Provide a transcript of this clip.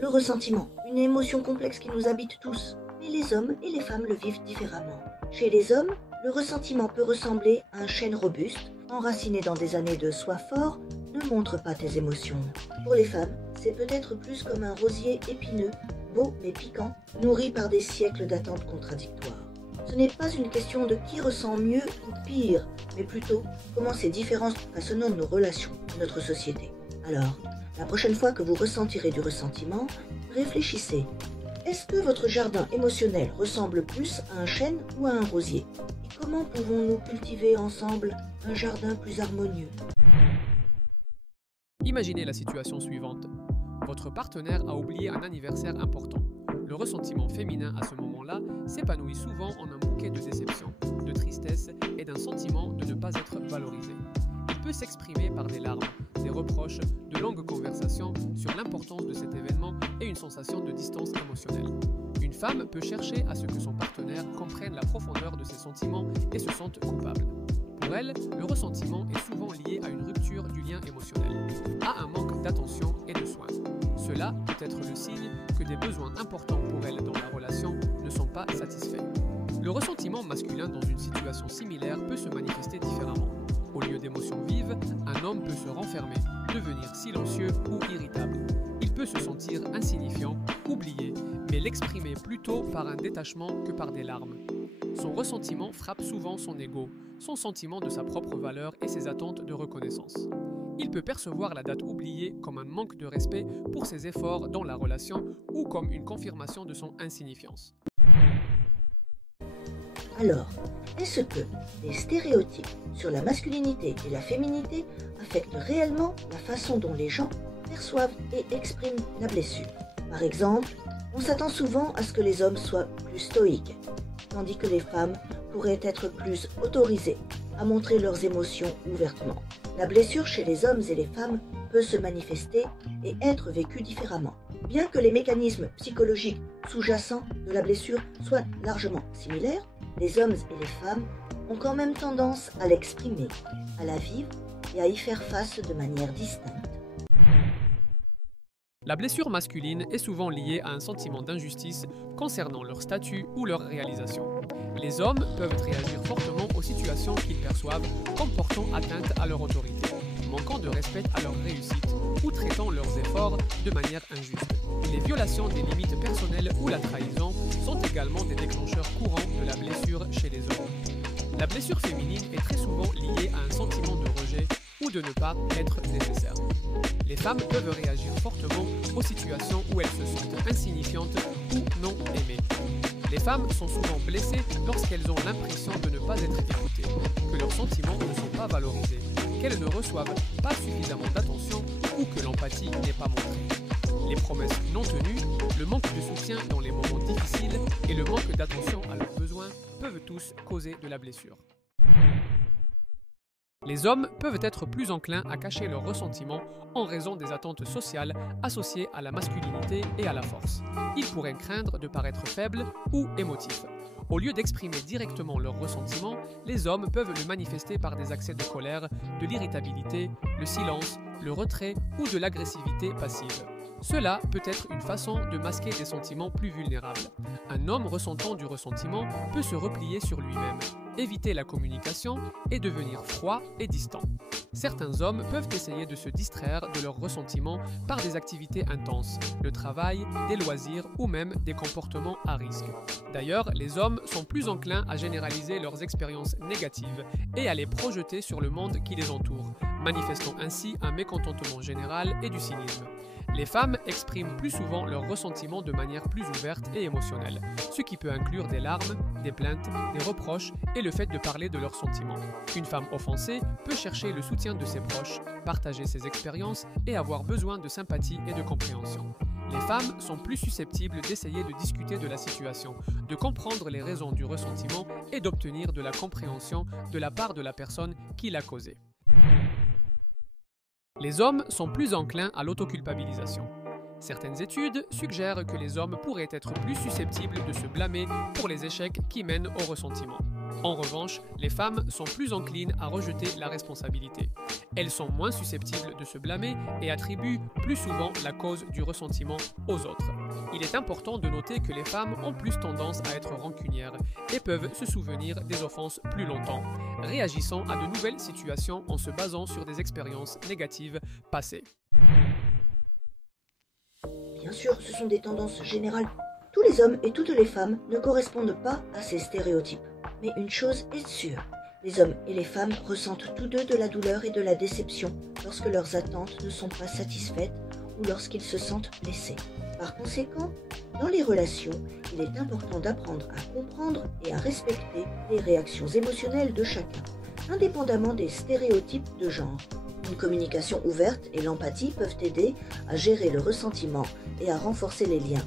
Le ressentiment, une émotion complexe qui nous habite tous, mais les hommes et les femmes le vivent différemment. Chez les hommes, le ressentiment peut ressembler à un chêne robuste, enraciné dans des années de sois fort, ne montre pas tes émotions. Pour les femmes, c'est peut-être plus comme un rosier épineux, beau mais piquant, nourri par des siècles d'attentes contradictoires. Ce n'est pas une question de qui ressent mieux ou pire, mais plutôt comment ces différences façonnent nos relations, notre société. Alors, la prochaine fois que vous ressentirez du ressentiment, réfléchissez. Est-ce que votre jardin émotionnel ressemble plus à un chêne ou à un rosier? Et comment pouvons-nous cultiver ensemble un jardin plus harmonieux? Imaginez la situation suivante. Votre partenaire a oublié un anniversaire important. Le ressentiment féminin à ce moment-là s'épanouit souvent en un bouquet de déception, de tristesse et d'un sentiment de ne pas être valorisé. Il peut s'exprimer par des larmes, des reproches, de longues conversations sur l'importance de cet événement et une sensation de distance émotionnelle. Une femme peut chercher à ce que son partenaire comprenne la profondeur de ses sentiments et se sente coupable. Pour elle, le ressentiment est souvent lié à une rupture du lien émotionnel, à un manque d'attention et de soins. Cela peut être le signe que des besoins importants pour elle dans la relation ne sont pas satisfaits. Le ressentiment masculin dans une situation similaire peut se manifester différemment. Au lieu d'émotions vives, un homme peut se renfermer, devenir silencieux ou irritable. Il peut se sentir insignifiant, oublié, mais l'exprimer plutôt par un détachement que par des larmes. Son ressentiment frappe souvent son ego, son sentiment de sa propre valeur et ses attentes de reconnaissance. Il peut percevoir la date oubliée comme un manque de respect pour ses efforts dans la relation ou comme une confirmation de son insignifiance. Alors, est-ce que les stéréotypes sur la masculinité et la féminité affectent réellement la façon dont les gens perçoivent et expriment la blessure? Par exemple, on s'attend souvent à ce que les hommes soient plus stoïques, tandis que les femmes pourraient être plus autorisées à montrer leurs émotions ouvertement. La blessure chez les hommes et les femmes peut se manifester et être vécue différemment. Bien que les mécanismes psychologiques sous-jacents de la blessure soient largement similaires, les hommes et les femmes ont quand même tendance à l'exprimer, à la vivre et à y faire face de manière distincte. La blessure masculine est souvent liée à un sentiment d'injustice concernant leur statut ou leur réalisation. Les hommes peuvent réagir fortement aux situations qu'ils perçoivent comme portant atteinte à leur autorité, manquant de respect à leur réussite ou traitant leurs efforts de manière injuste. Les violations des limites personnelles ou la trahison sont également des déclencheurs courants de la blessure chez les hommes. La blessure féminine est très souvent liée à un sentiment de rejet ou de ne pas être nécessaire. Les femmes peuvent réagir fortement aux situations où elles se sentent insignifiantes ou non aimées. Les femmes sont souvent blessées lorsqu'elles ont l'impression de ne pas être écoutées, que leurs sentiments ne sont pas valorisés, qu'elles ne reçoivent pas suffisamment d'attention ou que l'empathie n'est pas montrée. Les promesses non tenues, le manque de soutien dans les moments difficiles et le manque d'attention à leurs besoins peuvent tous causer de la blessure. Les hommes peuvent être plus enclins à cacher leurs ressentiments en raison des attentes sociales associées à la masculinité et à la force. Ils pourraient craindre de paraître faibles ou émotifs. Au lieu d'exprimer directement leurs ressentiments, les hommes peuvent le manifester par des accès de colère, de l'irritabilité, le silence, le retrait ou de l'agressivité passive. Cela peut être une façon de masquer des sentiments plus vulnérables. Un homme ressentant du ressentiment peut se replier sur lui-même, éviter la communication et devenir froid et distant. Certains hommes peuvent essayer de se distraire de leurs ressentiments par des activités intenses, le travail, des loisirs ou même des comportements à risque. D'ailleurs, les hommes sont plus enclins à généraliser leurs expériences négatives et à les projeter sur le monde qui les entoure, manifestant ainsi un mécontentement général et du cynisme. Les femmes expriment plus souvent leurs ressentiments de manière plus ouverte et émotionnelle, ce qui peut inclure des larmes, des plaintes, des reproches et le fait de parler de leurs sentiments. Une femme offensée peut chercher le soutien de ses proches, partager ses expériences et avoir besoin de sympathie et de compréhension. Les femmes sont plus susceptibles d'essayer de discuter de la situation, de comprendre les raisons du ressentiment et d'obtenir de la compréhension de la part de la personne qui l'a causé. Les hommes sont plus enclins à l'autoculpabilisation. Certaines études suggèrent que les hommes pourraient être plus susceptibles de se blâmer pour les échecs qui mènent au ressentiment. En revanche, les femmes sont plus enclines à rejeter la responsabilité. Elles sont moins susceptibles de se blâmer et attribuent plus souvent la cause du ressentiment aux autres. Il est important de noter que les femmes ont plus tendance à être rancunières et peuvent se souvenir des offenses plus longtemps, réagissant à de nouvelles situations en se basant sur des expériences négatives passées. Bien sûr, ce sont des tendances générales. Tous les hommes et toutes les femmes ne correspondent pas à ces stéréotypes. Mais une chose est sûre, les hommes et les femmes ressentent tous deux de la douleur et de la déception lorsque leurs attentes ne sont pas satisfaites ou lorsqu'ils se sentent blessés. Par conséquent, dans les relations, il est important d'apprendre à comprendre et à respecter les réactions émotionnelles de chacun, indépendamment des stéréotypes de genre. Une communication ouverte et l'empathie peuvent aider à gérer le ressentiment et à renforcer les liens